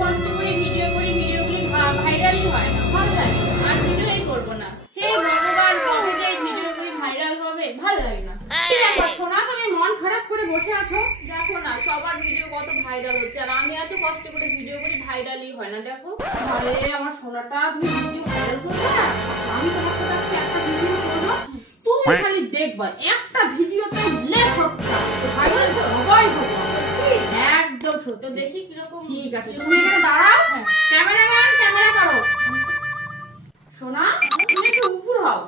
কষ্ট করে ভিডিও করি, ভিডিওগুলি ভাইরালই হয় না, ভালো লাগে আর ভিডিওই করবো না। হে ভগবান, কবে যে ভিডিওগুলি ভাইরাল হবে, ভালো লাগে না। সোনা তুমি মন খারাপ করে বসে আছো? দেখো না সবার ভিডিও কত ভাইরাল হচ্ছে, আর আমি এত কষ্ট করে ভিডিও করি, ভাইরালই হয় না। দেখো আরে আমার সোনাটা, তুমি ভিডিও ভাইরাল করবে না? আমি তোমার সাথে একটা ভিডিও করব, তুমি খালি দেখবা একটা ভিডিওতে লেখ ভাইরাল হবেই হবে। একদম সত্য। তো দেখি কিরকম। ঠিক আছে, তুমি এখানে দাঁড়াও। ক্যামেরাম্যান ক্যামেরা করো। সোনা তুমি একটু উপর হও।